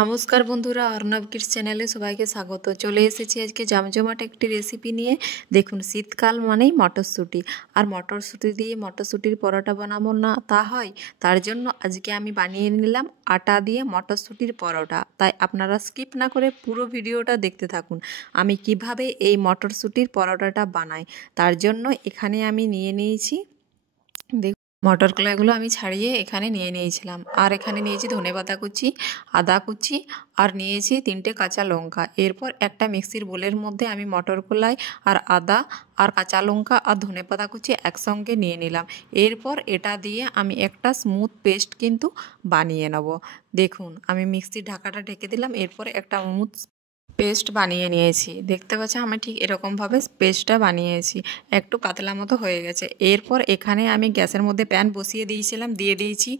নমস্কার বন্ধুরা, অর্ণব কিডস চ্যানেলে সবাইকে স্বাগত। চলে এসেছি আজকে জমজমাট একটি রেসিপি নিয়ে। দেখুন, শীতকাল মানেই মটরশুঁটি, আর মটরশুঁটি দিয়ে মটরশুঁটির পরোটা বানাবো না তা হয়? তার জন্য আজকে আমি বানিয়ে নিলাম আটা দিয়ে মটরশুঁটির পরোটা। তাই আপনারা স্কিপ না করে পুরো ভিডিওটা দেখতে থাকুন আমি কিভাবে এই মটরশুঁটির পরোটাটা বানাই। তার জন্য এখানে আমি নিয়ে নিয়েছি, মটর কলাইগুলো আমি ছাড়িয়ে এখানে নিয়ে নিয়েছিলাম। আর এখানে নিয়েছি ধনেপাতা কুচি, আদা কুচি, আর নিয়েছি 3টে কাঁচা লঙ্কা। এরপর একটা মিক্সির বোলের মধ্যে আমি মটর কলাই আর আদা আর কাঁচা লঙ্কা আর ধনেপাতা কুচি একসঙ্গে নিয়ে নিলাম। এরপর এটা দিয়ে আমি একটা স্মুথ পেস্ট কিন্তু বানিয়ে নেব। দেখুন, আমি মিক্সির ঢাকাটা ঢেকে দিলাম। এরপর একটা স্মুথ পেস্ট বানিয়ে নিয়েছি। দেখতে পাচ্ছেন আমি ঠিক এরকমভাবে পেস্টটা বানিয়েছি, একটু পাতলা মতো হয়ে গেছে। এরপর এখানে আমি গ্যাসের মধ্যে প্যান বসিয়ে দিয়েছিলাম, দিয়ে দিয়েছি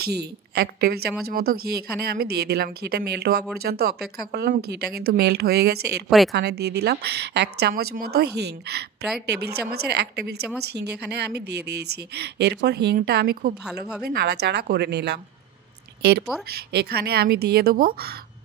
ঘি। 1 টেবিল চামচ মতো ঘি এখানে আমি দিয়ে দিলাম। ঘিটা মেল্ট হওয়া পর্যন্ত অপেক্ষা করলাম। ঘিটা কিন্তু মেল্ট হয়ে গেছে। এরপর এখানে দিয়ে দিলাম 1 চামচ মতো হিং। প্রায় টেবিল চামচের 1 টেবিল চামচ হিং এখানে আমি দিয়ে দিয়েছি। এরপর হিংটা আমি খুব ভালোভাবে নাড়াচাড়া করে নিলাম। এরপর এখানে আমি দিয়ে দেবো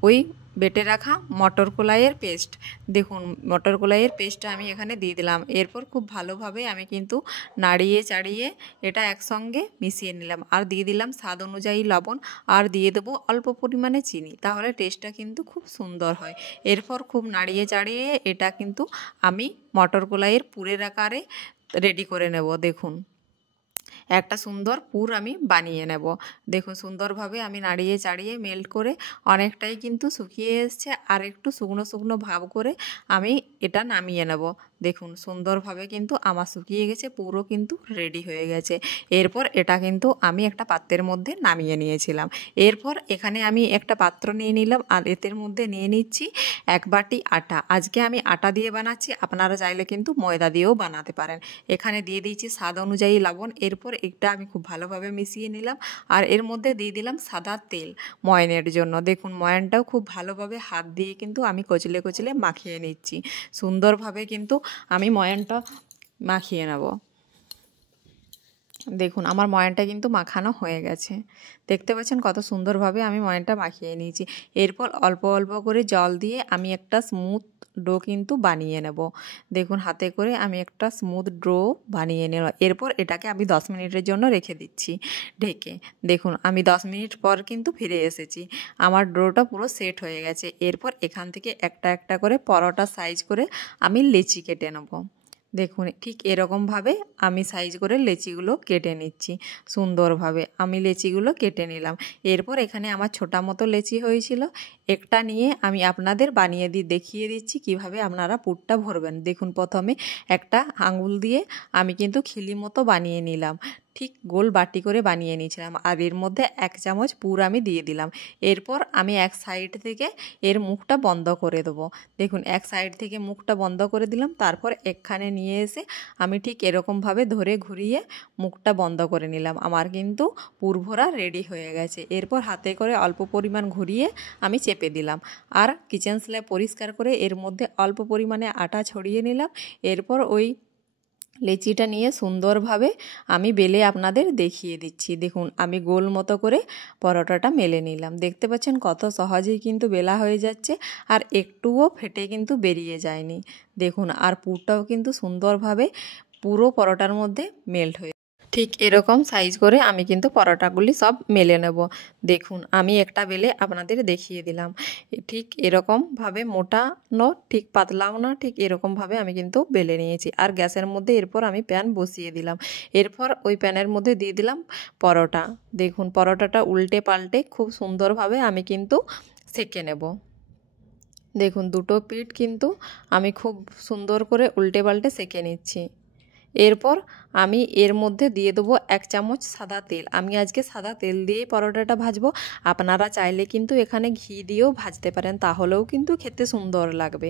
ওই বেটে রাখা মটর কলাইয়ের পেস্ট। দেখুন, মটর কলাইয়ের পেস্টটা আমি এখানে দিয়ে দিলাম। এরপর খুব ভালোভাবে আমি কিন্তু নাড়িয়ে চাড়িয়ে এটা একসঙ্গে মিশিয়ে নিলাম। আর দিয়ে দিলাম স্বাদ অনুযায়ী লবণ, আর দিয়ে দেবো অল্প পরিমাণে চিনি, তাহলে টেস্টটা কিন্তু খুব সুন্দর হয়। এরপর খুব নাড়িয়ে চাড়িয়ে এটা কিন্তু আমি মটর কলাইয়ের পুরের আকারে রেডি করে নেব। দেখুন, একটা সুন্দর পুর আমি বানিয়ে নেব। দেখুন, সুন্দরভাবে আমি নাড়িয়ে চাড়িয়ে মেল্ট করে অনেকটাই কিন্তু শুকিয়ে এসছে। আর একটু শুকনো শুকনো ভাব করে আমি এটা নামিয়ে নেব। দেখুন, সুন্দরভাবে কিন্তু আমার শুকিয়ে গেছে, পুরো কিন্তু রেডি হয়ে গেছে। এরপর এটা কিন্তু আমি একটা পাত্রের মধ্যে নামিয়ে নিয়েছিলাম। এরপর এখানে আমি একটা পাত্র নিয়ে নিলাম, আর এর মধ্যে নিয়ে নিচ্ছি 1 বাটি আটা। আজকে আমি আটা দিয়ে বানাচ্ছি, আপনারা চাইলে কিন্তু ময়দা দিয়েও বানাতে পারেন। এখানে দিয়ে দিয়েছি স্বাদ অনুযায়ী লবণ। এরপর এটা আমি খুব ভালোভাবে মিশিয়ে নিলাম। আর এর মধ্যে দিয়ে দিলাম সাদা তেল ময়ানের জন্য। দেখুন, ময়ানটাও খুব ভালোভাবে হাত দিয়ে কিন্তু আমি কচলে কচলে মাখিয়ে নিচ্ছি। সুন্দরভাবে কিন্তু আমি ময়ানটা মাখিয়ে নেব। দেখুন, আমার ময়ানটা কিন্তু মাখানো হয়ে গেছে। দেখতে পাচ্ছেন কত সুন্দরভাবে আমি ময়ানটা মাখিয়ে নিয়েছি। এরপর অল্প অল্প করে জল দিয়ে আমি একটা স্মুথ ডো কিন্তু বানিয়ে নেব। দেখুন, হাতে করে আমি একটা স্মুথ ডো বানিয়ে নেব। এরপর এটাকে আমি 10 মিনিটের জন্য রেখে দিচ্ছি ঢেকে। দেখুন, আমি 10 মিনিট পর কিন্তু ফিরে এসেছি। আমার ডোটা পুরো সেট হয়ে গেছে। এরপর এখান থেকে একটা একটা করে পরোটা সাইজ করে আমি লেচি কেটে নেব। দেখুন, ঠিক এরকমভাবে আমি সাইজ করে লেচিগুলো কেটে নিচ্ছি। সুন্দরভাবে আমি লেচিগুলো কেটে নিলাম। এরপর এখানে আমার ছোটা মতো লেচি হয়েছিল, একটা নিয়ে আমি আপনাদের বানিয়ে দেখিয়ে দিচ্ছি কিভাবে আপনারা পুরটা ভরবেন। দেখুন, প্রথমে একটা আঙুল দিয়ে আমি কিন্তু খিলি মতো বানিয়ে নিলাম, ঠিক গোল বাটি করে বানিয়ে নিয়েছিলাম। আর এর মধ্যে 1 চামচ পুর আমি দিয়ে দিলাম। এরপর আমি এক সাইড থেকে এর মুখটা বন্ধ করে দেবো। দেখুন, এক সাইড থেকে মুখটা বন্ধ করে দিলাম। তারপর এখানে নিয়ে এসে আমি ঠিক এরকমভাবে ধরে ঘুরিয়ে মুখটা বন্ধ করে নিলাম। আমার কিন্তু পুর ভরা রেডি হয়ে গেছে। এরপর হাতে করে অল্প পরিমাণ ঘুরিয়ে আমি চেপে দিলাম। আর কিচেন স্ল্যাব পরিষ্কার করে এর মধ্যে অল্প পরিমাণে আটা ছড়িয়ে নিলাম। এরপর ওই লেচিটা নিয়ে সুন্দরভাবে আমি বেলে আপনাদের দেখিয়ে দিচ্ছি। দেখুন, আমি গোল মতো করে পরোটাটা মেলে নিলাম। দেখতে পাচ্ছেন কত সহজেই কিন্তু বেলা হয়ে যাচ্ছে, আর একটুও ফেটে কিন্তু বেরিয়ে যায়নি। দেখুন, আর পুরটাও কিন্তু সুন্দরভাবে পুরো পরোটার মধ্যে মেল্ট হয়ে, ঠিক এরকম সাইজ করে আমি কিন্তু পরোটাগুলি সব মেলে নেব। দেখুন, আমি একটা বেলে আপনাদের দেখিয়ে দিলাম। ঠিক এরকমভাবে মোটানো, ঠিক পাতলাও না, ঠিক এরকমভাবে আমি কিন্তু বেলে নিয়েছি। আর গ্যাসের মধ্যে এরপর আমি প্যান বসিয়ে দিলাম। এরপর ওই প্যানের মধ্যে দিয়ে দিলাম পরোটা। দেখুন, পরোটাটা উল্টে পাল্টে খুব সুন্দরভাবে আমি কিন্তু সেঁকে নেব। দেখুন, দুটো পিঠ কিন্তু আমি খুব সুন্দর করে উল্টে পাল্টে সেঁকে নিচ্ছি। এরপর আমি এর মধ্যে দিয়ে দেবো 1 চামচ সাদা তেল। আমি আজকে সাদা তেল দিয়েই পরোটাটা ভাজবো। আপনারা চাইলে কিন্তু এখানে ঘি দিয়েও ভাজতে পারেন, তাহলেও কিন্তু খেতে সুন্দর লাগবে।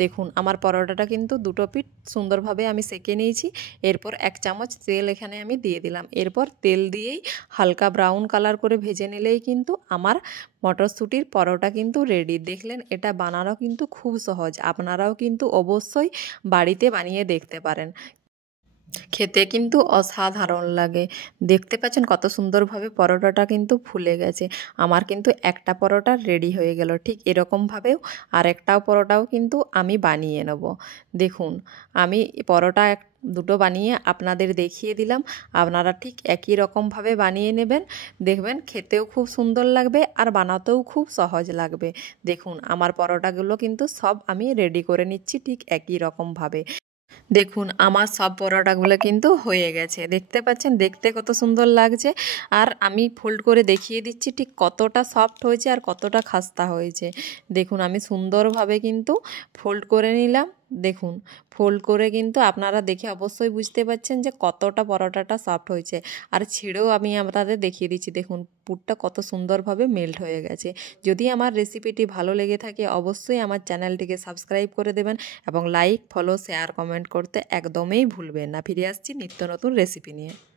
দেখুন, আমার পরোটাটা কিন্তু দুটো পিঠ সুন্দরভাবে আমি সেঁকে নিয়েছি। এরপর 1 চামচ তেল এখানে আমি দিয়ে দিলাম। এরপর তেল দিয়েই হালকা ব্রাউন কালার করে ভেজে নিলেই কিন্তু আমার মটরশুঁটির পরোটা কিন্তু রেডি। দেখলেন, এটা বানানো কিন্তু খুব সহজ। আপনারাও কিন্তু অবশ্যই বাড়িতে বানিয়ে দেখতে পারেন। খেতে কিন্তু অসাধারণ লাগে। দেখতে পাচ্ছেন কত সুন্দরভাবে পরোটাটা কিন্তু ফুলে গেছে। আমার কিন্তু একটা পরোটা রেডি হয়ে গেল। ঠিক এরকমভাবেও আরেকটাও পরোটাও কিন্তু আমি বানিয়ে নেব। দেখুন আমি পরোটা দুটো বানিয়ে আপনাদের দেখিয়ে দিলাম। আপনারা ঠিক একই রকমভাবে বানিয়ে নেবেন। দেখবেন খেতেও খুব সুন্দর লাগবে আর বানাতেও খুব সহজ লাগবে। দেখুন আমার পরোটাগুলো কিন্তু সব আমি রেডি করে নিচ্ছি ঠিক একই রকমভাবে। দেখুন আমার সব পরোটাগুলো কিন্তু হয়ে গেছে। দেখতে পাচ্ছেন দেখতে কত সুন্দর লাগছে। আর আমি ফোল্ড করে দেখিয়ে দিচ্ছি ঠিক কতটা সফট হয়েছে আর কতটা খাস্তা হয়েছে। দেখুন আমি সুন্দরভাবে কিন্তু ফোল্ড করে নিলাম। দেখুন ফোল্ড করে কিন্তু আপনারা দেখে অবশ্যই বুঝতে পারছেন যে কতটা পরোটাটা সফট হয়েছে। আর ছিঁড়েও আমি আপনাদের দেখিয়ে দিচ্ছি। দেখুন পুরটা কত সুন্দরভাবে মেল্ট হয়ে গেছে। যদি আমার রেসিপিটি ভালো লেগে থাকে অবশ্যই আমার চ্যানেলটিকে সাবস্ক্রাইব করে দেবেন এবং লাইক ফলো শেয়ার কমেন্ট করতে একদমই ভুলবেন না। ফিরে আসছি নিত্য নতুন রেসিপি নিয়ে।